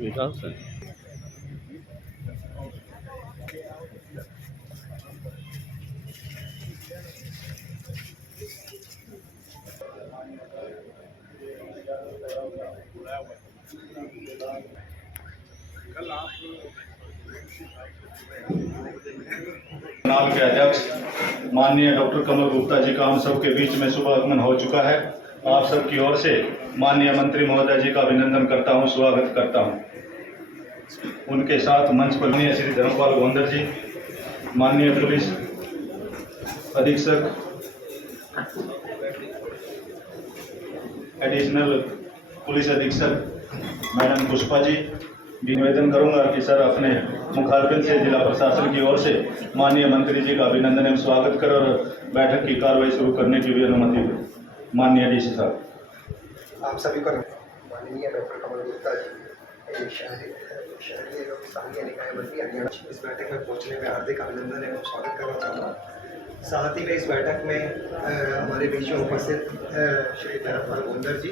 विकास है। नाम के अध्यक्ष माननीय डॉक्टर कमल गुप्ता जी का हम सबके बीच में शुभ आगमन हो चुका है। आप सबकी ओर से माननीय मंत्री महोदय जी का अभिनंदन करता हूं, स्वागत करता हूं। उनके साथ मंच पर माननीय श्री धर्मपाल गोंदर जी, माननीय पुलिस अधीक्षक एडिशनल पुलिस अधीक्षक मैडम पुष्पा जी, निवेदन करूंगा कि सर अपने मुखारबिन से जिला प्रशासन की ओर से माननीय मंत्री जी का अभिनंदन एवं स्वागत कर और बैठक की कार्रवाई शुरू करने की भी अनुमति दें। माननीय डीसी साहब, आप सभी को माननीय डॉक्टर कमल गुप्ता जी शहरी एवं स्थानीय निकाय मंत्री हरियाणा, इस बैठक में पहुंचने में हार्दिक अभिनंदन एवं स्वागत करना चाहूँगा। साथ ही में इस बैठक में हमारे बीच में उपस्थित श्री धर्मपाल गोंदर जी,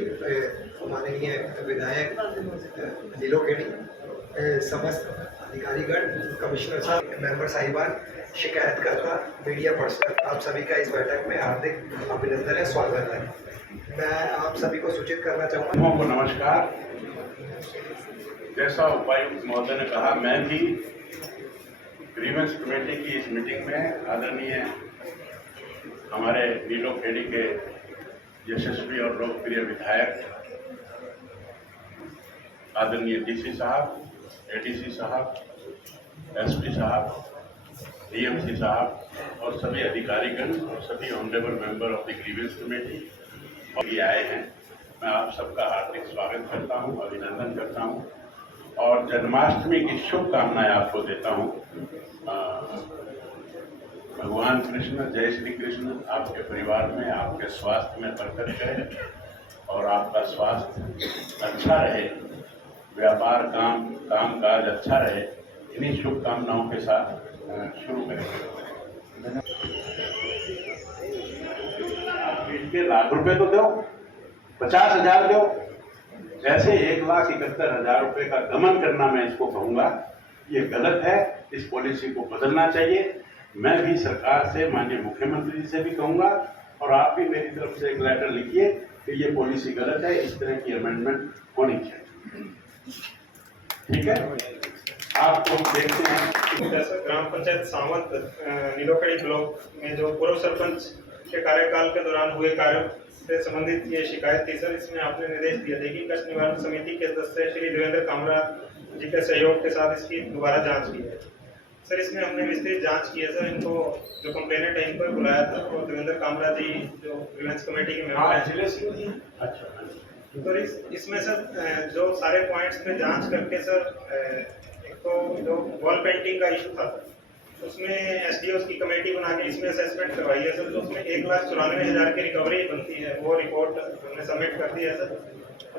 माननीय विधायक नीलोखेड़ी, समस्त अधिकारीगण, कमिश्नर साहब, मेंबर साहिबान, शिकायतकर्ता, मीडिया पर्सन, आप सभी का इस बैठक में हार्दिक अभिनंदन है, स्वागत है। मैं आप सभी को सूचित करना चाहूँगा। को नमस्कार। जैसा उपायुक्त महोदय ने कहा, मैं भी ग्रीवेंस कमेटी की इस मीटिंग में आदरणीय हमारे नीलोखेड़ी के यशस्वी और लोकप्रिय विधायक आदरणीय डीसी साहब, एडीसी साहब, एसपी साहब, डीएमसी साहब और सभी अधिकारीगण और सभी honourable member of the grievance committee भी आए हैं। मैं आप सबका हार्दिक स्वागत करता हूं, अभिनंदन करता हूं और जन्माष्टमी की शुभकामनाएं आपको देता हूं। भगवान कृष्ण, जय श्री कृष्ण आपके परिवार में, आपके स्वास्थ्य में बरकत करे और आपका स्वास्थ्य अच्छा रहे, व्यापार काम काज अच्छा रहे। इन्हीं शुभकामनाओं के साथ शुरू करेंगे। आप इनके लाख रुपए तो दो, 50,000 दो, ऐसे 1,71,000 रुपए का गमन करना मैं इसको कहूँगा, ये गलत है। इस पॉलिसी को बदलना चाहिए। मैं भी सरकार से, माननीय मुख्यमंत्री जी से भी कहूँगा और आप भी मेरी तरफ से एक लेटर लिखिए कि ये पॉलिसी गलत है, इस तरह की अमेंडमेंट होनी चाहिए। ठीक है, आपको देखते हैं। जैसे ग्राम पंचायत सावंत नीलोखेड़ी ब्लॉक में जो पूर्व सरपंच के कार्यकाल के दौरान हुए कार्यों से संबंधित ये शिकायत थी सर। इसमें आपने निर्देश दिया था कि कष्ट निवारण समिति के सदस्य श्री देवेंद्र कामरा जी के सहयोग के साथ इसकी दोबारा जांच की है सर। इसमें हमने विस्तृत जांच की है सर। इनको जो कंप्लेनेंट है इनको बुलाया था और देवेंद्र कामरा जी जो ग्रीवेंस कमेटी के मेंबर हैं। अच्छा, तो इसमें सर जो सारे पॉइंट्स पे जांच करके सर, एक तो जो वॉल पेंटिंग का इशू था उसमें एसडीओ की कमेटी बना के इसमें असेसमेंट करवाई है सर। तो उसमें 1,94,000 की रिकवरी बनती है, वो रिपोर्ट हमने सबमिट कर दी है सर।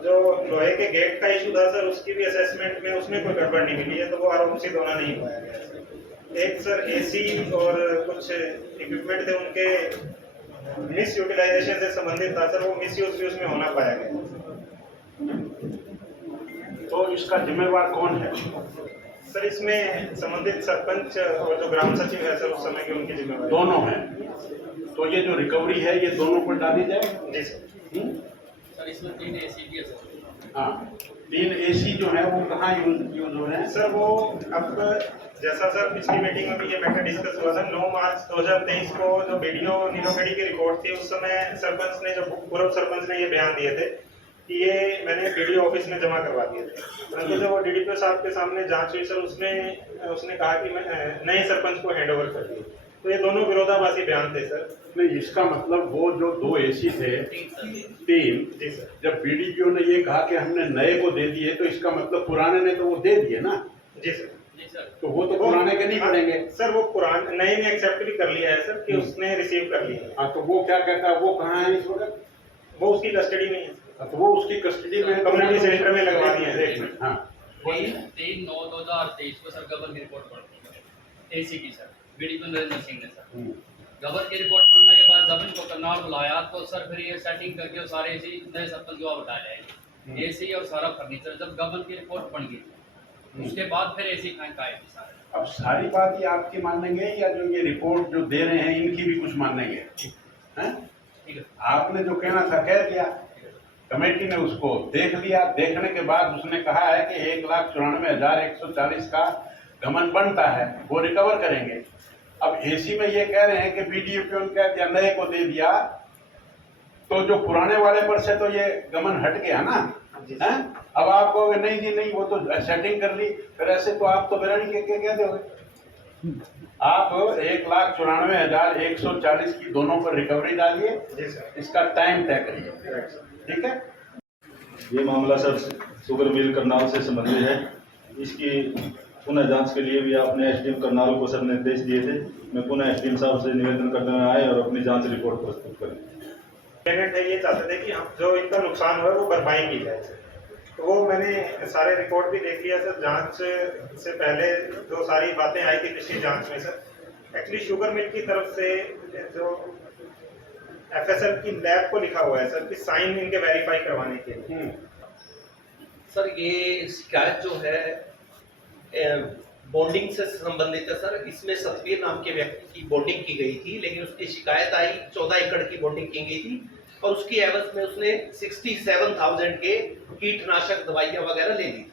जो लोहे के गेट का इशू था सर, उसकी भी असेसमेंट में उसमें कोई गड़बड़ नहीं मिली है, तो वो आरोप सिद्ध होना नहीं पाया गया सर। एक सर एसी और कुछ इक्विपमेंट थे उनके मिस यूटिलाइजेशन से संबंधित था सर, वो मिस यूज भी उसमें होना पाया गया। तो इसका जिम्मेवार कौन है सर? इसमें संबंधित सरपंच और जो ग्राम सचिव है सर उस समय की उनकी जिम्मेवारी दोनों हैं। तो ये जो रिकवरी है ये दोनों पर डाली जाए। जी सर। सर इसमें 3 एसी भी है सर। हाँ, 3 एसी जो है वो कहाँ यूज हो रहे हैं सर? वो अब जैसा सर पिछली मीटिंग में भी ये मैटर डिस्कस हुआ था, 9 मार्च 2023 को जो वीडियो नीलोखेड़ी की रिपोर्ट थी, उस समय सरपंच ने, जो पूर्व सरपंच ने ये बयान दिए थे कि ये मैंने डीडीओ ऑफिस में जमा करवा दिए थे। परंतु जब वो डीडीपीओ साहब के सामने जांच हुई सर, उसने कहा कि मैं नए सरपंच को हैंड ओवर कर दिए। तो ये दोनों विरोधाभासी बयान थे सर। नहीं, इसका मतलब वो जो 2 एसी थे, 3, जी सर। जब बीडीपीओ ने ये कहा कि हमने नए को दे दिए, तो इसका मतलब पुराने ने तो वो दे दिए ना। जी सर। तो वो तो पुराने के नहीं पड़ेंगे सर। वो पुराने नए ने एक्सेप्ट भी कर लिया है सर कि उसने रिसीव कर लिया है। हाँ, तो वो क्या कहता है, वो कहाँ है इस वक्त? वो उसकी कस्टडी में है। तो वो उसकी कस्टडी में, कम्युनिटी सेंटर में लगवा दिया है। 1 मिनट। हाँ, 3/9/2023 को सर गबन की रिपोर्ट पड़ी एसी की सर, बीडीपी नरेंद्र सिंह ने सर। गबन की रिपोर्ट पढ़ने के बाद जब इनको करनाल बुलाया तो सर फिर ये सेटिंग करके सारे एसी नए सरपंच को बताया जाएंगे, एसी और सारा फर्नीचर। जब गबन की रिपोर्ट बन गई उसके बाद फिर एसी बैंक आएगी सर। अब सारी बात ही आपकी मानेंगे या जो ये रिपोर्ट जो दे रहे हैं इनकी भी कुछ मानेंगे? हैं? ठीक है। आपने जो कहना था कह दिया, कमेटी ने उसको देख लिया, देखने के बाद उसने कहा है कि 1,94,140 का गमन बनता है, वो रिकवर करेंगे। अब एसी में ये कह रहे हैं कि बीडीओ पे उनका दिया, नए को दे दिया, तो जो पुराने वाले पर से तो ये गमन हट गया ना, हैं? अब आप कहोगे नहीं जी नहीं, वो तो सेटिंग कर ली, फिर ऐसे तो आप तो बिरानी के कह दोगे। आप 1,94,140 की दोनों पर रिकवरी डालिए, जी सर। इसका टाइम तय करिए, ठीक है? ये मामला सर शुगर मिल करनाल से संबंधित है। इसकी पुनः जांच के लिए भी आपने एसडीएम करनाल को सर निर्देश दिए थे। मैं पुनः एसडीएम साहब से निवेदन करने में आए और अपनी जांच रिपोर्ट प्रस्तुत करें। पेमेंट है, ये चाहते थे कि हम जो इनका नुकसान हुआ है वो भरपाई की जाए। तो वो मैंने सारे रिपोर्ट भी देख लिया सर। जांच से पहले जो सारी बातें आई थी पिछली जांच में सर, एक्चुअली शुगर मिल की तरफ से जो एफएसएल की लैब को लिखा हुआ है सर कि साइन इनके वेरीफाई करवाने के लिए। सर ये शिकायत जो है बॉन्डिंग से संबंधित है सर। इसमें सतवीर नाम के व्यक्ति की बॉन्डिंग की गई थी, लेकिन उसकी शिकायत आई 14 एकड़ की बॉन्डिंग की गई थी और उसकी एवज में उसने 67,000 के कीटनाशक दवाइयां वगैरह ले ली थी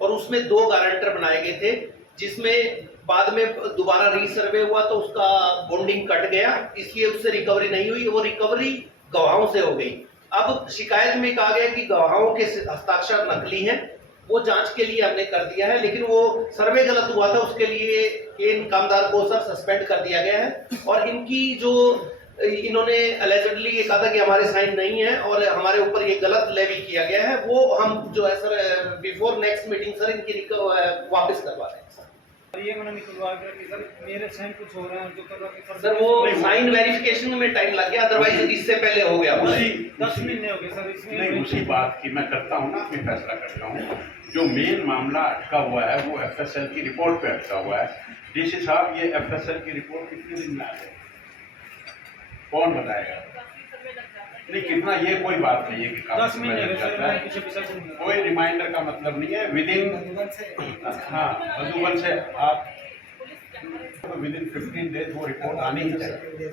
और उसमें 2 गारंटर बनाए गए थे, जिसमें बाद में दोबारा रीसर्वे हुआ तो उसका बॉन्डिंग कट गया, इसलिए उससे रिकवरी नहीं हुई। वो रिकवरी गवाहों से हो गई। अब शिकायत में कहा गया कि गवाहों के हस्ताक्षर नकली हैं, वो जांच के लिए हमने कर दिया है, लेकिन वो सर्वे गलत हुआ था, उसके लिए इन कामदार को सर सस्पेंड कर दिया गया है। और इनकी जो इन्होंने अलेजेडली ये कहा था कि हमारे साइन नहीं है और हमारे ऊपर ये गलत लेवी किया गया है, वो हम जो है sir before next meeting sir इनकी वापस करवा दें ये मैंने निकलवा के रखी सर। मेरे साइन कुछ हो रहा है जो कर रहा है सर। वो साइन वेरिफिकेशन में टाइम लग गया, अदरवाइज इससे पहले हो गया। उसी 10 महीने हो गए सर इसमें। नहीं, उसी बात की मैं करता हूँ ना, मैं फैसला करता हूँ। जो मेन मामला अटका हुआ है वो एफएसएल की रिपोर्ट पे अटका हुआ है। डीसी साहब, ये एफएसएल की रिपोर्ट कितने दिन में आ जाएगी? कौन बताएगा? नहीं, कितना, ये कोई बात नहीं है कि 10 महीने लग जाता है। कोई रिमाइंडर का मतलब नहीं है। विदिन, हाँ, मधुबन से आप विदिन 15 डेज वो रिपोर्ट आनी ही चाहिए।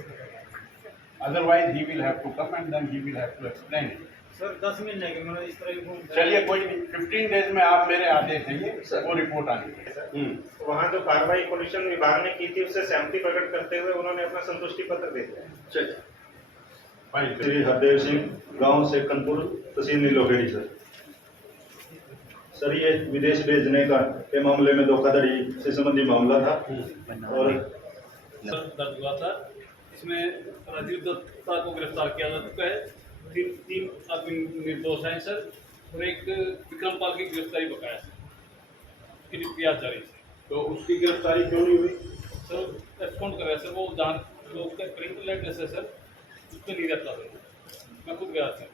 Otherwise he will have to come and then he will have to explain. Sir 10 महीने के मैंने इस तरह की चलिए कोई नहीं, 15 डेज में आप मेरे आदेश देंगे, वो रिपोर्ट आनी चाहिए। वहाँ जो कार्रवाई पोल्यूशन विभाग ने की थी उससे सहमति प्रकट करते हुए उन्होंने अपना संतुष्टि पत्र दे दिया। चलिए, श्री हरदेव सिंह, गांव सेकनपुर, तहसील नीलोखेड़ी सर ये विदेश भेजने का के मामले में धोखाधड़ी से संबंधी मामला था और दर्ज हुआ था। इसमें राजीव दत्ता को गिरफ्तार किया जा चुका है। तीन आदमी निर्दोष हैं सर और एक विक्रम पाल की गिरफ्तारी बकाया है, उसकी रिपोर्ट जारी है। तो उसकी गिरफ्तारी क्यों नहीं हुई? सर एक्सपाउंड कर रहा है सर, वो जान जो उसका प्रिंट लेटर है सर, उस पर नहीं रहता सर। मैं खुद गया था।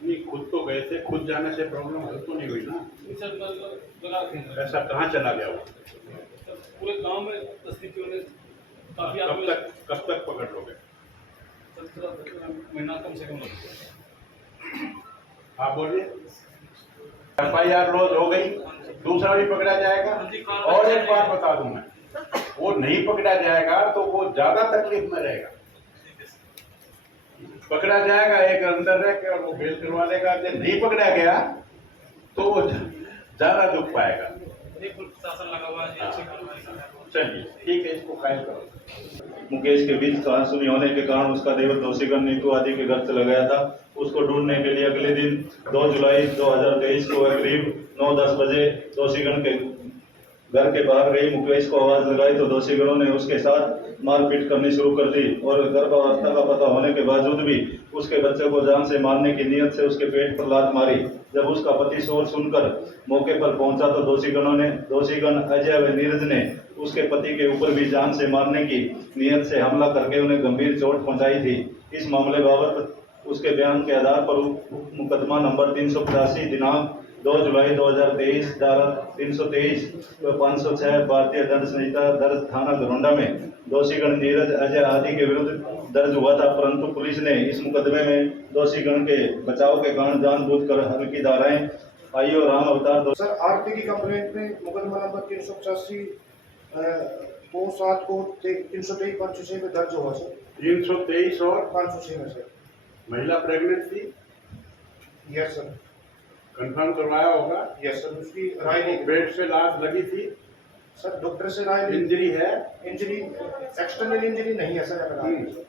नहीं, खुद तो गए थे, खुद जाने से प्रॉब्लम हल तो नहीं हुई ना। सर लगा सर ऐसा कहाँ चला गया वो? पूरे गांव में तस्दीकियों ने काफ़ी आदमी कब तक पकड़ लोगे? महीना कम से कम लगता है। आप बोलिए। FIR रोज हो गई, दूसरा भी पकड़ा जाएगा। और एक बात बता दूं मैं, वो नहीं पकड़ा जाएगा तो वो ज्यादा तकलीफ में रहेगा। पकड़ा जाएगा एक अंदर रह के और वो बेल करवा लेगा। जब नहीं पकड़ा गया तो वो ज्यादा दुख पाएगा। शासन लगा हुआ है, अच्छी कार्रवाई। चलिए ठीक है, इसको फाइल करो। मुकेश के बीच कहासुनी होने के कारण उसका देवर दोषीगण नीतू आदि के घर चला गया था। उसको ढूंढने के लिए अगले दिन 2 जुलाई 2023 को करीब 9-10 बजे दोषीगण के घर के बाहर गई मुकेश को आवाज लगाई तो दोषीगणों ने उसके साथ मारपीट करनी शुरू कर दी और गर्भावस्था का पता होने के बावजूद भी उसके बच्चे को जान से मारने की नीयत से उसके पेट पर लात मारी। जब उसका पति शोर सुनकर मौके पर पहुंचा तो दोषीगण अजय व नीरज ने उसके पति के ऊपर भी जान से मारने की नीयत से हमला करके उन्हें गंभीर चोट पहुंचाई थी। इस मामले बाबत उसके बयान के आधार पर मुकदमा नंबर 385 दिनांक 2 जुलाई 2023 धारा 323 व 506 भारतीय दंड संहिता दर्ज थाना घरोंडा में दोषीगण नीरज अजय आदि के विरुद्ध दर्ज हुआ था, परंतु पुलिस ने इस मुकदमे में दोषीगण के बचाव के कारण जानबूझकर हल्की धाराएं आईओ राम अवतार दो। सर आरती की कंप्लेंट में मुकदमा नंबर 385 7 को 323 506 में दर्ज हुआ सर। 323 और 506 में सर। महिला प्रेग्नेंट थी, यस सर। कंफर्म करवाया होगा। यस सर, उसकी राय नहीं। पेट से लात लगी थी, सर डॉक्टर से राय ली। इंजरी है। इंजरी एक्सटर्नल इंजरी नहीं है सर एमएलआर।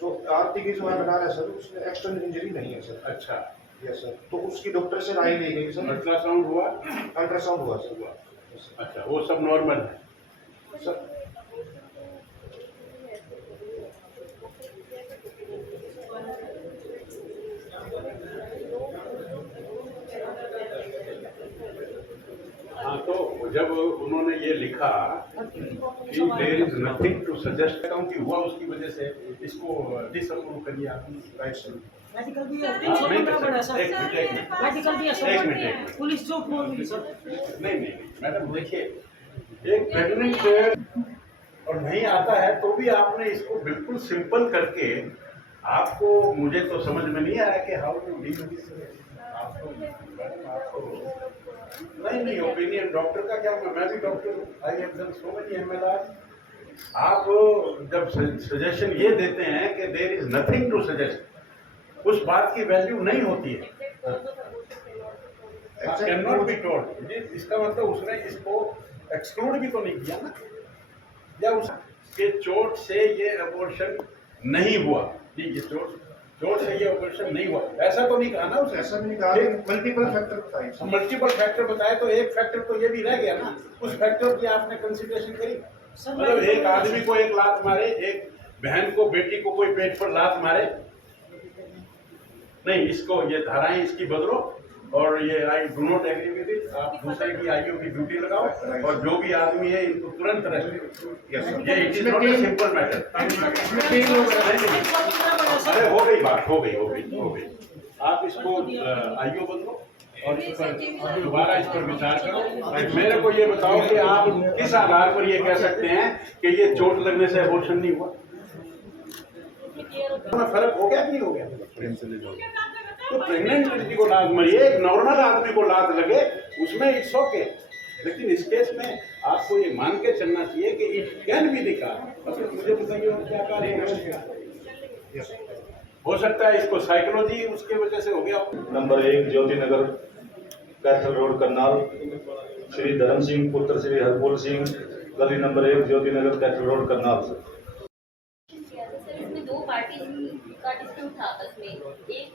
जो आरती की जो एमएलआर है सर उसमें एक्सटर्नल इंजरी नहीं है सर। अच्छा, यस सर, तो उसकी डॉक्टर से राय ली गई सर। अल्ट्रासाउंड हुआ। अल्ट्रासाउंड हुआ सर। अच्छा, वो सब नॉर्मल है। सर हाँ, तो जब उन्होंने ये लिखा कि there is nothing to suggest कि हुआ उसकी वजह से इसको डिसअप्रूव करिए आप। Right sir. मेडिकल भी हाँ, एक मिनट, मेडिकल भी एक मिनट। पुलिस चौक बोल रही सर। नहीं, मैडम देखिए, एक प्रेग्नेंट और नहीं आता है तो भी आपने इसको बिल्कुल सिंपल करके, आपको, मुझे तो समझ में नहीं आया कि हाउ टू डील दिस। आपको नहीं ओपिनियन डॉक्टर का क्या, मैं भी डॉक्टर हूँ, I have done so many MLR. आप जब सजेशन ये देते हैं कि there is nothing to suggest, उस बात की वैल्यू नहीं होती है। कैन नॉट बी टोल्ड, इसका मतलब उसने इसको एक्सक्लूड भी तो नहीं किया ना, या उसके चोट से ये अबॉर्शन नहीं हुआ, ये चोट से ये ऑपरेशन नहीं हुआ, ऐसा तो नहीं कहा ना उसने। ऐसा नहीं कहा, मल्टीपल फैक्टर बताए। मल्टीपल फैक्टर बताए तो एक फैक्टर तो ये भी रह गया ना, उस फैक्टर की आपने कंसिडरेशन करी। मतलब एक आदमी को एक लात मारे, एक बहन को, बेटी को कोई पेट पर लात मारे, नहीं, इसको ये धाराएं इसकी बदलो, और ये I do not agree with it. आप दूसरे की आईओ की ड्यूटी लगाओ, और जो भी आदमी है इनको तुरंत अरेस्ट करो। ये it is not a simple matter. अरे हो गई बात, हो गई। आप इसको आईओ बदलो और इस पर दोबारा इस पर विचार करो। मेरे को ये बताओ कि आप किस आधार पर ये कह सकते हैं कि ये चोट लगने से अबॉर्शन नहीं हुआ? फर्क हो गया कि नहीं हो गया? तो प्रेग्नेंट लड़की को लात मरिए, एक नॉर्मल आदमी को लात लगे, उसमें इट्स ओके, लेकिन इस केस में आपको ये मान के चलना चाहिए कि इट कैन बी दिखा। मुझे बताइए और क्या कार्य हो सकता है? इसको साइकोलॉजी उसके वजह से हो गया। नंबर 1 ज्योति नगर कैथल रोड करनाल, श्री धर्म सिंह पुत्र श्री हरपुल सिंह, गली नंबर 1 ज्योति नगर कैथल रोड करनाल। सर इसमें दो पार्टी का डिस्प्यूट था आपस में। एक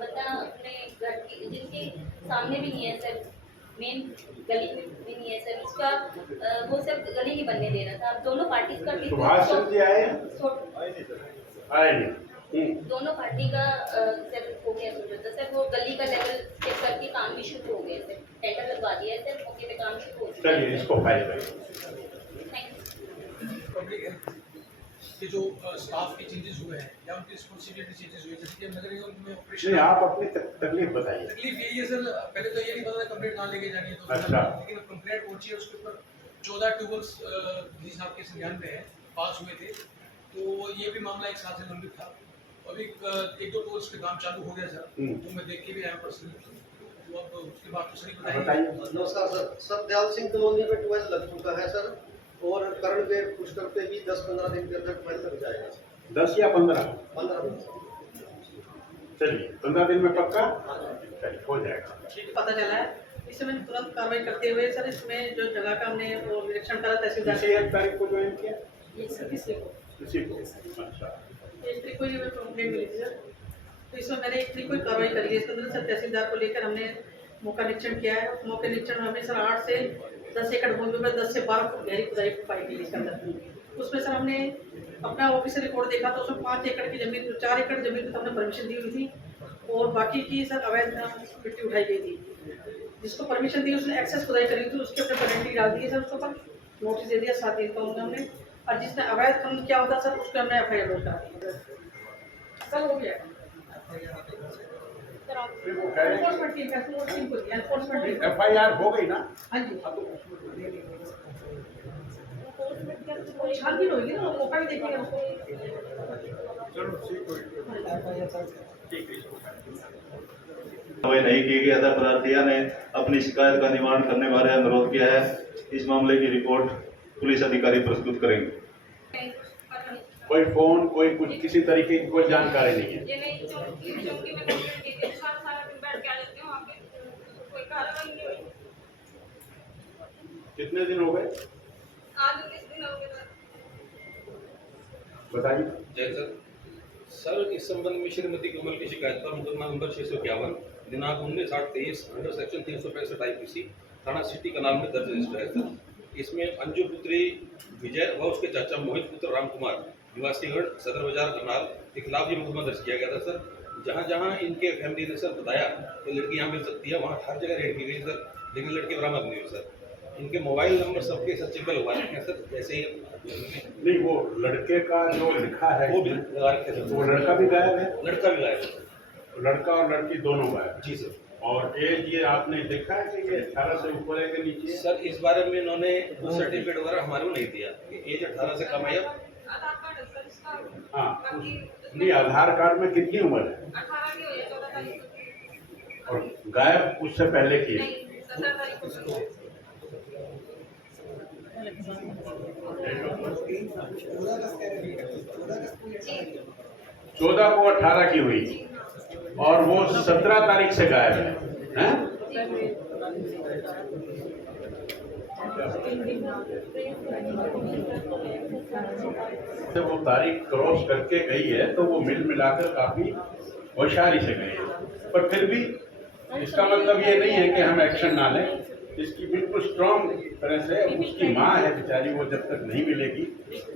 बंदा अपने घर के, जिनके सामने भी नहीं है सर, मेन गली में भी नहीं है सर, उसका वो सब गली नहीं बनने दे रहा था। अब दोनों पार्टी का सुभाष चंद्र जी आए नहीं, दोनों पार्टी का सर हो गया समझौता सर। वो गली का लेवल चेक करके काम भी शुरू हो गया सर, टेंडर लगवा दिया है सर, मौके पे काम शुरू हो चुका है। चलिए इसको फाइल करिए। Thank you. ये जो स्टाफ के चेंजेस हुए हैं या उनकी रिस्पॉन्सिबिलिटी चेंजेस हुए, जैसे कि हम नगर निगम में ऑपरेशन। नहीं, आप अपनी तकलीफ बताइए। तकलीफ यही है सर, पहले तो ये नहीं पता था कंप्लेंट कहाँ लेके जानी है, तो अच्छा। लेकिन कंप्लेंट पहुंची है, उसके ऊपर 14 ट्यूबल्स जी साहब के संज्ञान में है, पास हुए थे, तो ये भी मामला 1 साल से लंबित था। अभी 1-2 टूल्स पे काम चालू हो गया सर, तो मैं देख के भी आया पर्सनली, तो अब उसके बाद तो सही बताइए। नमस्कार सर, सत्यदयाल सिंह कॉलोनी में 12 लग चुका है सर, और करण देव पुष्कर पे भी 10-15 दिन के अंदर फाइल लग जाएगा सर। 10 या 15? 15 दिन। चलिए 15 दिन में पक्का चलिए हो जाएगा। पता चला है, इसमें मैंने तुरंत कार्रवाई करते हुए सर इसमें जो जगह का हमने वो निरीक्षण करा तहसीलदार किसी 1 तारीख को ज्वाइन किया? किसी को किसी को? अच्छा, 1 तारीख को ये कंप्लेंट मिली थी सर, तो इसमें मैंने 1 तारीख को कार्रवाई करी है। इसके अंदर सर तहसीलदार को लेकर हमने मौका निरीक्षण किया है। मौके निरीक्षण में हमें सर 8 से 10 एकड़ भूमि में 10 से 12 फुट गहरी खुदाई पाई गई इसके अंदर। उसमें सर हमने अपना ऑफिसर रिकॉर्ड देखा तो उसमें 5 एकड़ की जमीन, 4 एकड़ जमीन पर हमने परमिशन दी हुई थी, और बाकी की सर अवैध मिट्टी उठाई गई थी। जिसको परमिशन दी उसने एक्सेस खुदाई करी थी, उसके ऊपर पेनल्टी डाल दी है सर, उसके ऊपर नोटिस दे दिया 7 दिन का हमने, और जिसने अवैध खनन किया होता सर उसको हमने FIR दर्ज करा दी सर, हो गया। एनफोर्समेंट टीम FIR हो गई ना? हाँ जी, छानबीन होगी ना, मौका भी देखेंगे उसको। चलो ठीक है, इसको कार्रवाई नहीं की गई अतः प्रार्थियों ने अपनी शिकायत का निवारण करने बारे अनुरोध किया है। इस मामले की रिपोर्ट पुलिस अधिकारी प्रस्तुत करेंगे। कोई फोन कोई कुछ किसी तरीके की कोई जानकारी नहीं है। ये नहीं चौकी में कंप्लेंट की थी, सारा दिन बैठ के आ जाती हूँ वहाँ पे, कोई कार्रवाई नहीं हुई। कितने दिन हो गए? आज 19 दिन हो गए। बताइए। जय सर। सर, इस संबंध में श्रीमती कमल की शिकायत पर मुकदमा नंबर 651 दिनांक 19/8/23 अंडर सेक्शन 365 IPC थाना सिटी कनाल में दर्ज रजिस्टर है सर। इसमें अंजू पुत्री विजय व उसके चाचा मोहित पुत्र राम कुमार निवासीगढ़ सदर बाजार कनाल के खिलाफ ये मुकदमा दर्ज किया गया था सर। जहाँ जहाँ इनके फैमिली ने सर बताया कि लड़की यहाँ मिल सकती है, वहाँ हर जगह रेड की गई सर, लेकिन लड़की बरामद नहीं हुई सर। इनके मोबाइल नंबर सबके सचिबल हुआ है सर, जैसे ही नहीं, वो लड़के का जो लिखा है वो भी लगा रखे सर। वो लड़का भी गायब है? लड़का भी गायब है। लड़का और लड़की दोनों गायब? जी सर। और एज ये आपने देखा है कि ये 18 से ऊपर है कि नीचे? सर, इस बारे में इन्होंने कुछ सर्टिफिकेट वगैरह हमारे को नहीं दिया कि एज 18 से कम है या आधार कार्ड है सर इसका। हाँ, बाकी नहीं, आधार कार्ड में कितनी उम्र है? 18 की हुई है, 14 तारीख को। और गायब उससे पहले की है? नहीं, 17 तारीख को। 14 को 18 की हुई और वो 17 तारीख से गायब है, हैं? जब वो तारीख क्रॉस करके गई है तो वो मिल मिलाकर काफी होशियारी से गई है, पर फिर भी इसका मतलब ये नहीं है कि हम एक्शन ना लें। इसकी बिल्कुल स्ट्रांग तरह से उसकी माँ है बेचारी, वो जब तक नहीं मिलेगी,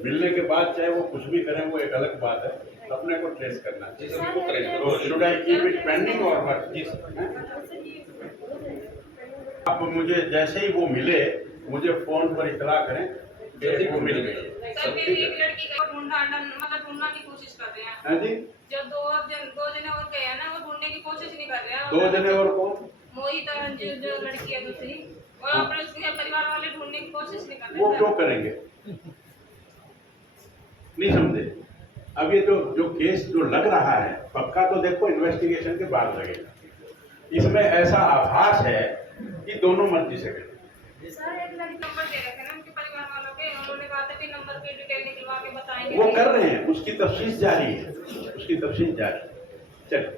मिलने के बाद चाहे वो कुछ भी करें वो एक अलग बात है, अपने को ट्रेस करना चाहिए। तो should I keep it pending और व्हाट? आप मुझे जैसे ही वो मिले मुझे फोन पर इतला करें कि वो मिल गई। सर, मेरी एक लड़की का ढूंढना की कोशिश कर रहे हैं। हाँ जी, जो दो जने और गए हैं ना, वो ढूंढने की कोशिश नहीं कर रहे हैं। 2 जने और कौन? मोहित और अंजू जो लड़की है दूसरी, और अपने उसके परिवार वाले ढूंढने की कोशिश नहीं कर रहे वो हैं। क्यों करेंगे? नहीं समझे? अब ये जो केस जो लग रहा है पक्का तो देखो इन्वेस्टिगेशन के बाद लगेगा। इसमें ऐसा आभास है कि दोनों मर्जी से गए। सर, एक लड़की नंबर दे रखे ना उनके परिवार वालों के, उन्होंने कहा था कि नंबर की डिटेल निकलवा के बताएंगे। वो कर रहे हैं, उसकी तफ्तीश जारी है, उसकी तफ्तीश जारी है। चलो।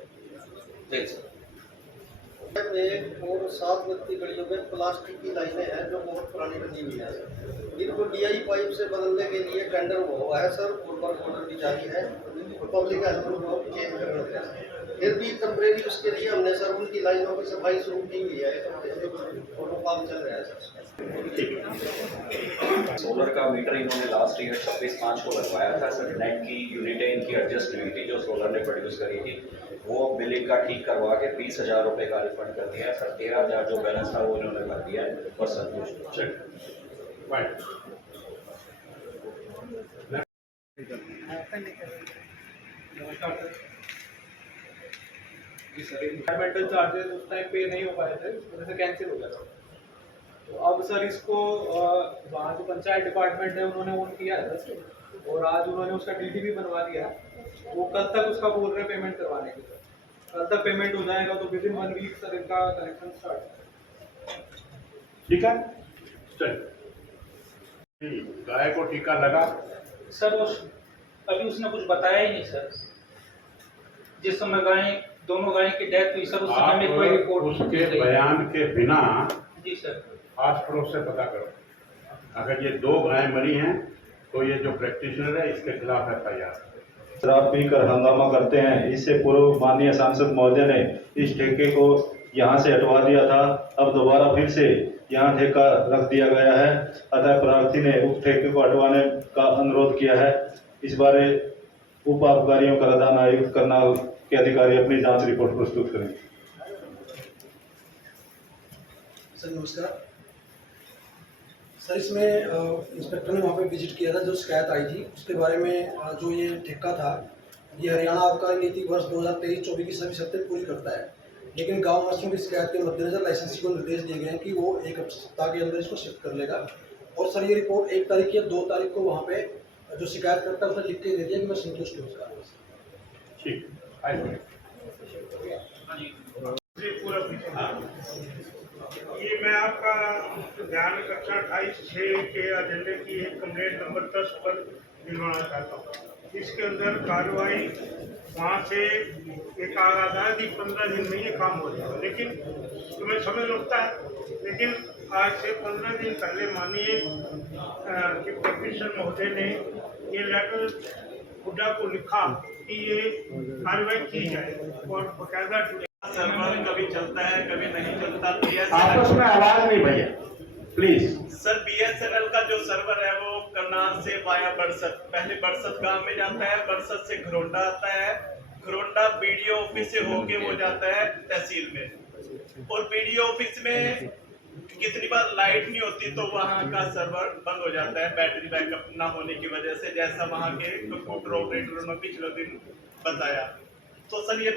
एक और 7 व्यक्ति गलियों में प्लास्टिक की लाइनें हैं जो बहुत पुरानी बनी हुई है। इनको DI पाइप से बदलने के लिए टेंडर हुआ है सर, वर्क ऑर्डर भी जारी है, पब्लिक हेल्थ को चेंज करना है। फिर भी टेम्परेरी उसके लिए हमने सर उनकी लाइनों की सफाई शुरू की हुई है और वो काम चल रहा है सर। सोलर का मीटर इन्होंने लास्ट ईयर 26/5 को लगवाया था सर। नेट की यूनिटें इनकी एडजस्ट हुई थी जो सोलर ने प्रोड्यूस करी थी, वो बिलिंग का ठीक करवा के 20,000 रुपये का रिफंड कर दिया सर। 13,000 जो बैलेंस था वो इन्होंने भर दिया है और संतुष्ट। एनवायरमेंटल चार्जेस उस टाइम पे नहीं हो पाए थे, उस वजह से कैंसिल हो गया था। तो अब सर इसको वहाँ जो पंचायत डिपार्टमेंट है उन्होंने ऑन किया है और आज उन्होंने उसका DD भी बनवा दिया है। वो कल तक उसका बोल रहे पेमेंट करवाने की। कल तक पेमेंट हो जाएगा तो विदिन 1 वीक सर इनका कलेक्शन स्टार्ट। ठीक है, चल। गाय को टीका लगा सर? अभी उसने कुछ बताया ही नहीं सर। जिस समय दोनों गाय की डेथ हुई सर, उस समय में कोई रिपोर्ट उसके बयान के बिना जी सर आस पड़ोस से पता करो। अगर ये 2 गाय मरी हैं तो ये जो प्रैक्टिशनर है इसके खिलाफ FIR। शराब पीकर हंगामा करते हैं। इससे पूर्व माननीय सांसद महोदय ने इस ठेके को यहाँ से हटवा दिया था, अब दोबारा फिर से यहाँ ठेका रख दिया गया है, अतः प्रार्थी ने उक्त ठेके को हटवाने का अनुरोध किया है। इस बारे उप आबकारियों कराधान आयुक्त करनाल के अधिकारी अपनी जांच रिपोर्ट प्रस्तुत करें। सर नमस्कार सर, इसमें इंस्पेक्टर ने वहाँ पे विजिट किया था, जो शिकायत आई थी उसके बारे में जो ये ठेका था ये हरियाणा आबकारी नीति वर्ष 2023-24 की सभी शर्तें पूरी करता है, लेकिन गांव वासियों की शिकायत के मद्देनजर लाइसेंसी को निर्देश दिए गए हैं कि वो 1 सप्ताह के अंदर इसको शिफ्ट कर लेगा। और सर ये रिपोर्ट 1 तारीख या 2 तारीख को वहाँ पे जो शिकायत करता है उसने लिख के दे दिया कि मैं संतुष्ट हूँ। ठीक। जी पूरा ये मैं आपका ध्यान कक्षा 28/6 के एजेंडे की एक कंप्लेंट नंबर 10 पर दिलवाना चाहता हूँ। इसके अंदर कार्रवाई वहाँ से एक आगाज है कि 15 दिन में ये काम हो जाएगा, लेकिन तुम्हें समय लगता है। लेकिन आज से 15 दिन पहले माननीय चिफ कमिश्नर महोदय ने ये लेटर हुड्डा को लिखा कि ये कार्रवाई की जाए और बाकायदा सर्वर कभी चलता है कभी नहीं चलता। आपस में आवाज नहीं भैया प्लीज। सर BSNL का जो सर्वर है वो करनाल से वाया बरसत, पहले बरसत गांव में जाता है, बरसत से घरोंडा आता है, घरोंडा BDO ऑफिस से होके वो जाता है तहसील में, और BDO ऑफिस में कितनी बार लाइट नहीं होती तो वहाँ का सर्वर बंद हो जाता है बैटरी बैकअप ना होने की वजह से, जैसा वहाँ के कंप्यूटर ऑपरेटरों ने पिछले दिन बताया। तो सर ये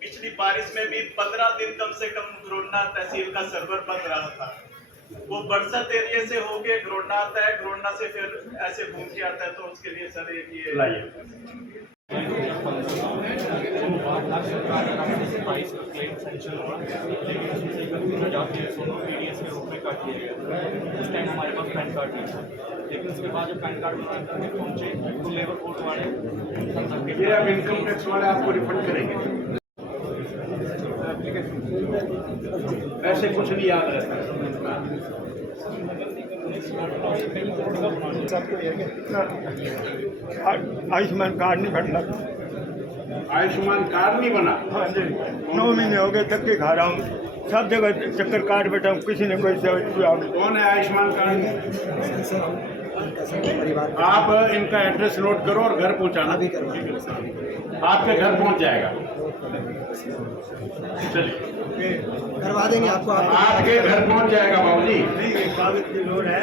पिछली बारिश में भी 15 दिन कम से कम घरोंडा तहसील का सर्वर बंद रहा था। वो बरसत एरिया से होके घरोंडा आता है, घरोंडा से फिर ऐसे घूम के आता है, तो उसके लिए सर ये हमारे पास पैन कार्ड नहीं था, लेकिन उसके बाद जब पैन कार्ड बनाने पहुंचे तो लेबर कोर्ट वाले अब इनकम टैक्स वाले आपको रिफंड करेंगे। ऐसे कुछ नहीं याद रहता। आयुष्मान कार्ड नहीं बनना। आयुष्मान कार्ड नहीं बना? हाँ जी, 9 महीने हो गए, धक्के खा रहा हूँ, सब जगह चक्कर काट बैठा हूँ, किसी ने कोई कौन है आयुष्मान कार्ड? आप इनका एड्रेस नोट करो और घर पहुँचाना भी करवा, आपके घर पहुँच जाएगा। चलिए करवा देंगे आपको, आपके घर पहुँच जाएगा बाबूजी। कागज की लोड है,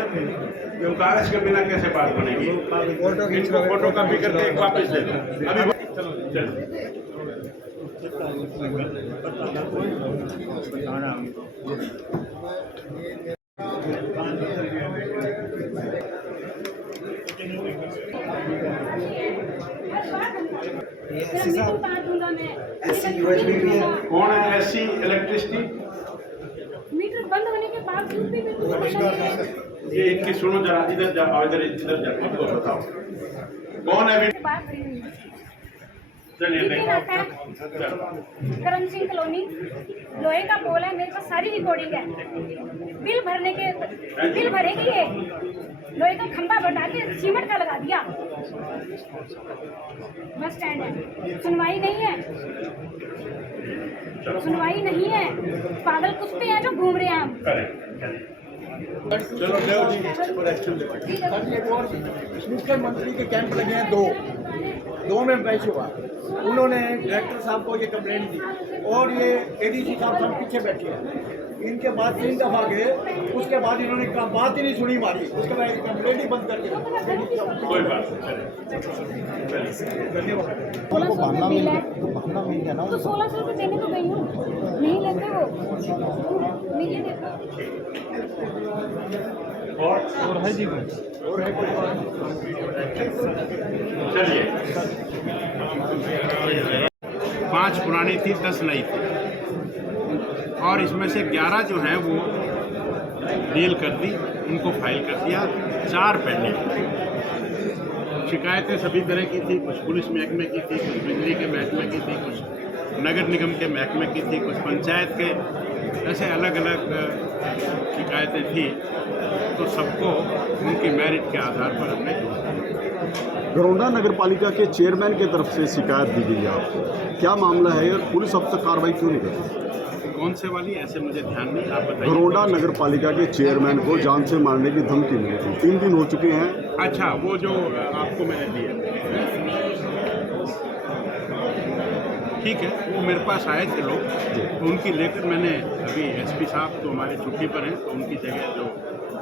जो कागज के बिना कैसे बात बनेगी? इनको फोटो कॉपी करके एक वापस दे दो अभी। चलो कौन है SC इलेक्ट्रिसिटी? मीटर बंद होने के बाद भी ये इनकी सुनो जरा, इधर जाओ, इधर जा, इनको बताओ कौन है? चलिए करण सिंह कॉलोनी, लोहे का पोल है, मेरे पास सारी रिकॉर्डिंग है। बिल भरेगी ये, लोहे का खंभा बढ़ा के सीमेंट का लगा दिया। बस स्टैंड है, सुनवाई नहीं है, पागल कुत्ते हैं जो घूम रहे हैं। हम मुख्यमंत्री के कैंप लगे हैं दो में बैच हुआ, उन्होंने डायरेक्टर साहब को ये कंप्लेंट दी और ये ADC साहब सब पीछे बैठे हैं। इनके बाद 3 दफा गए, उसके बाद इन्होंने बात ही नहीं सुनी हमारी, उसके बाद कंप्लेंट ही बंद कर दी। कोई बात धन्यवाद। 1600 बिल है तो 1600 रुपये देने तो गई हूँ, नहीं लेते वो, नहीं ये देखो। और है जी, और है कोई? चलिए 5 पुरानी थी, 10 नई थी, और इसमें से 11 जो हैं वो डील कर दी, उनको फाइल कर दिया। 4 पेंडिंग। शिकायतें सभी तरह की थी, कुछ पुलिस महकमे की थी, कुछ बिजली के महकमे की थी, कुछ नगर निगम के महकमे की थी, कुछ पंचायत के, ऐसे अलग अलग शिकायतें थी। तो सबको उनकी मेरिट के आधार पर हमने घरोंडा नगर पालिका के चेयरमैन की तरफ से शिकायत दी गई है आपको, क्या मामला है और पुलिस अब तक कार्रवाई क्यों नहीं कर रही? कौन से वाली? ऐसे मुझे ध्यान नहीं, आप बताइए। घरोंडा नगर पालिका के चेयरमैन को जान से मारने की धमकी मिली थी, 3 दिन हो चुके हैं। अच्छा, वो जो आपको मैंने दिया, ठीक है, वो मेरे पास आए थे लोग, तो उनकी लेकर मैंने अभी SP साहब तो हमारे छुट्टी पर हैं, तो उनकी जगह जो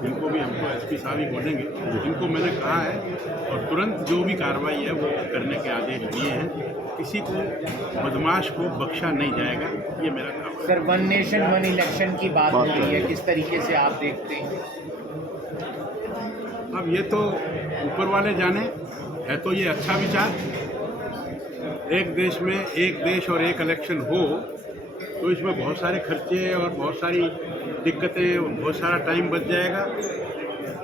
जिनको भी हमको SP साहब ही बोलेंगे, इनको मैंने कहा है और तुरंत जो भी कार्रवाई है वो करने के आदेश दिए हैं। किसी को बदमाश को बख्शा नहीं जाएगा, ये मेरा काम है। सर, 1 नेशन 1 इलेक्शन की बात हो रही है, किस तरीके से आप देखते हैं? अब ये तो ऊपर वाले जाने, है तो ये अच्छा विचार। एक देश में एक देश और एक इलेक्शन हो, तो इसमें बहुत सारे खर्चे और बहुत सारी दिक्कतें, बहुत सारा टाइम बच जाएगा।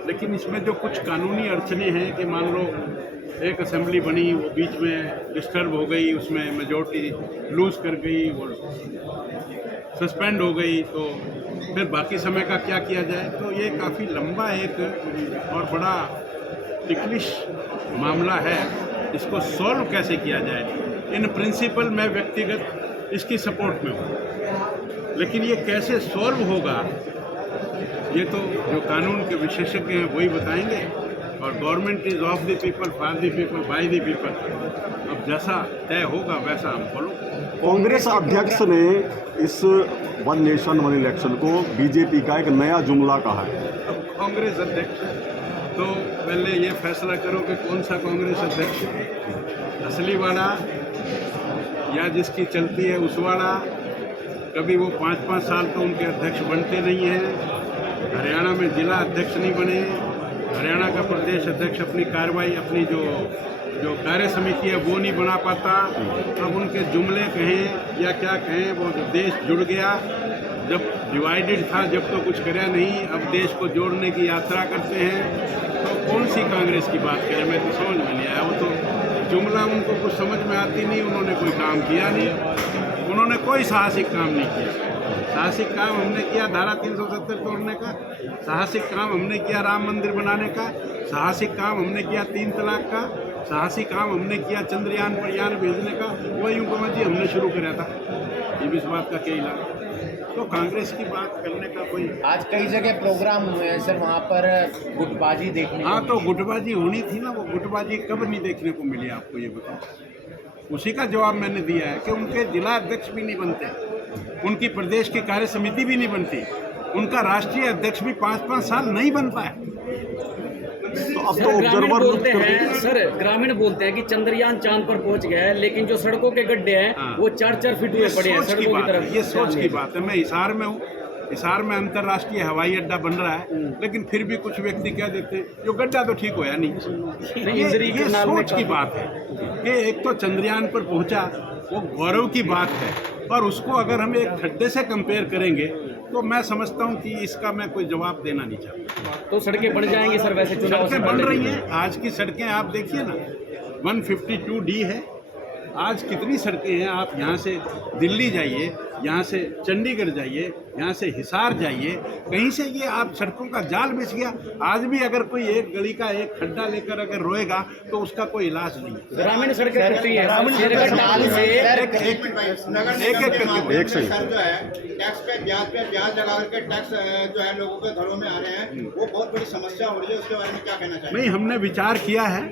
लेकिन इसमें जो कुछ कानूनी अड़चने हैं कि मान लो एक असेंबली बनी, वो बीच में डिस्टर्ब हो गई, उसमें मेजॉरिटी लूज कर गई, वो सस्पेंड हो गई, तो फिर बाकी समय का क्या किया जाए। तो ये काफ़ी लंबा एक और बड़ा टिकलिश मामला है, इसको सॉल्व कैसे किया जाए। इन प्रिंसिपल मैं व्यक्तिगत इसकी सपोर्ट में हूँ, लेकिन ये कैसे सॉल्व होगा ये तो जो कानून के विशेषज्ञ हैं वही बताएंगे। और government is of the people, for the people, by the people. अब जैसा तय होगा वैसा हम फॉलो। कांग्रेस अध्यक्ष ने इस वन नेशन वन इलेक्शन को बीजेपी का एक नया जुमला कहा है। अब कांग्रेस अध्यक्ष तो पहले ये फैसला करो कि कौन सा कांग्रेस अध्यक्ष, असली वाला या जिसकी चलती है उस वाला। कभी वो 5-5 साल तो उनके अध्यक्ष बनते नहीं हैं। हरियाणा में जिला अध्यक्ष नहीं बने, हरियाणा का प्रदेश अध्यक्ष अपनी कार्रवाई, अपनी जो कार्य समिति है वो नहीं बना पाता। अब उनके जुमले कहें या क्या कहें, वो देश जुड़ गया। जब डिवाइडेड था जब तो कुछ कराया नहीं, अब देश को जोड़ने की यात्रा करते हैं। तो कौन सी कांग्रेस की बात करें, मैं तो समझ में नहीं आया। वो तो जुमला उनको कुछ समझ में आती नहीं, उन्होंने कोई काम किया नहीं, उन्होंने कोई साहसिक काम नहीं किया। साहसिक काम हमने किया धारा 370 तोड़ने का, साहसिक काम हमने किया राम मंदिर बनाने का, साहसिक काम हमने किया 3 तलाक का, साहसिक काम हमने किया चंद्रयान पर यान भेजने का। वही हुकूमत जी हमने शुरू कराया था, ये भी इस बात का क्या इलाज। तो कांग्रेस की बात करने का कोई, आज कई जगह प्रोग्राम हुए हैं सर, वहाँ पर गुटबाजी देखने हाँ तो गुटबाजी होनी थी ना। वो गुटबाजी कब नहीं देखने को मिली आपको ये बताओ। उसी का जवाब मैंने दिया है कि उनके जिला अध्यक्ष भी नहीं बनते, उनकी प्रदेश की कार्य समिति भी नहीं बनती, उनका राष्ट्रीय अध्यक्ष भी 5-5 साल नहीं बन पाया। तो अब तो ऑब्जर्वर बोलते हैं सर, ग्रामीण बोलते हैं कि चंद्रयान चांद पर पहुंच गया है, लेकिन जो सड़कों के गड्ढे हैं वो 4-4 फीट हुए पड़े हैं सड़कों की तरफ। ये सोच की बात है। मैं हिसार में हूँ, हिसार में अंतर्राष्ट्रीय हवाई अड्डा बन रहा है, लेकिन फिर भी कुछ व्यक्ति कह देते हैं जो गड्ढा तो ठीक होया नहीं। ये सोच की बात है कि एक तो चंद्रयान पर पहुंचा, वो गौरव की बात है, और उसको अगर हम एक खड्डे से कंपेयर करेंगे तो मैं समझता हूं कि इसका मैं कोई जवाब देना नहीं चाहता। तो सड़कें बन जाएंगी सर, वैसे चुनाव सड़कें बन रही हैं। आज की सड़कें आप देखिए ना, 152D है आज। कितनी सड़कें हैं, आप यहाँ से दिल्ली जाइए, यहाँ से चंडीगढ़ जाइए, यहाँ से हिसार जाइए, कहीं से ये आप सड़कों का जाल बिछ गया। आज भी अगर कोई एक गली का एक खड्डा लेकर अगर रोएगा तो उसका कोई इलाज नहीं। ग्रामीण सड़कें टूटी है, टैक्स पे ब्याज लगा करके टैक्स जो है लोगों के घरों में आ रहे हैं, वो बहुत बड़ी समस्या हो रही है। उसके बारे में क्या कहना चाहिए? नहीं, हमने विचार किया है।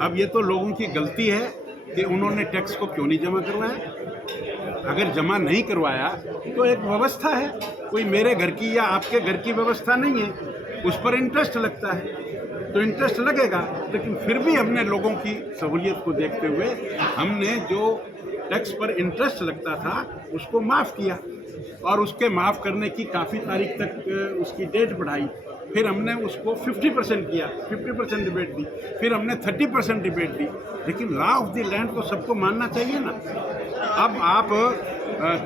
अब ये तो लोगों की गलती है कि उन्होंने टैक्स को क्यों नहीं जमा करवाया। अगर जमा नहीं करवाया तो एक व्यवस्था है, कोई मेरे घर की या आपके घर की व्यवस्था नहीं है, उस पर इंटरेस्ट लगता है तो इंटरेस्ट लगेगा। लेकिन फिर भी हमने लोगों की सहूलियत को देखते हुए हमने जो टैक्स पर इंटरेस्ट लगता था उसको माफ़ किया, और उसके माफ़ करने की काफ़ी तारीख तक उसकी डेट बढ़ाई। फिर हमने उसको 50% किया, 50% रिबेट दी, फिर हमने 30% रिबेट दी। लेकिन लॉ ऑफ द लैंड तो सबको मानना चाहिए ना। अब आप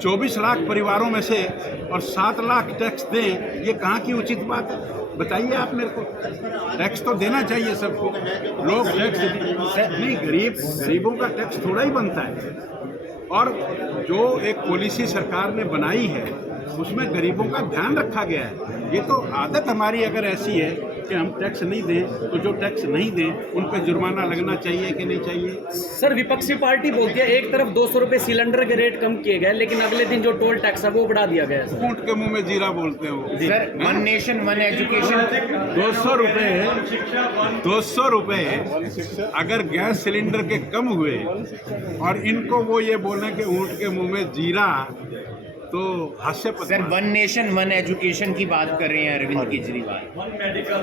24 लाख परिवारों में से और 7 लाख टैक्स दें, ये कहाँ की उचित बात है? बताइए आप मेरे को। टैक्स तो देना चाहिए सबको। लोग टैक्स नहीं, गरीबों का टैक्स थोड़ा ही बनता है। और जो एक पॉलिसी सरकार ने बनाई है उसमें गरीबों का ध्यान रखा गया है। ये तो आदत हमारी अगर ऐसी है कि हम टैक्स नहीं दें, तो जो टैक्स नहीं दें उन पर जुर्माना लगना चाहिए कि नहीं चाहिए? सर, विपक्षी पार्टी बोलती है एक तरफ 200 रुपये सिलेंडर के रेट कम किए गए, लेकिन अगले दिन जो टोल टैक्स है वो बढ़ा दिया गया है। ऊंट के मुंह में जीरा बोलते हो sir. One nation one education 200 रुपये है, 200 रुपये अगर गैस सिलेंडर के कम हुए और इनको वो ये बोले कि ऊंट के मुंह में जीरा, तो हास्य। Sir, one nation one education की बात कर रहे हैं अरविंद केजरीवाल। One medical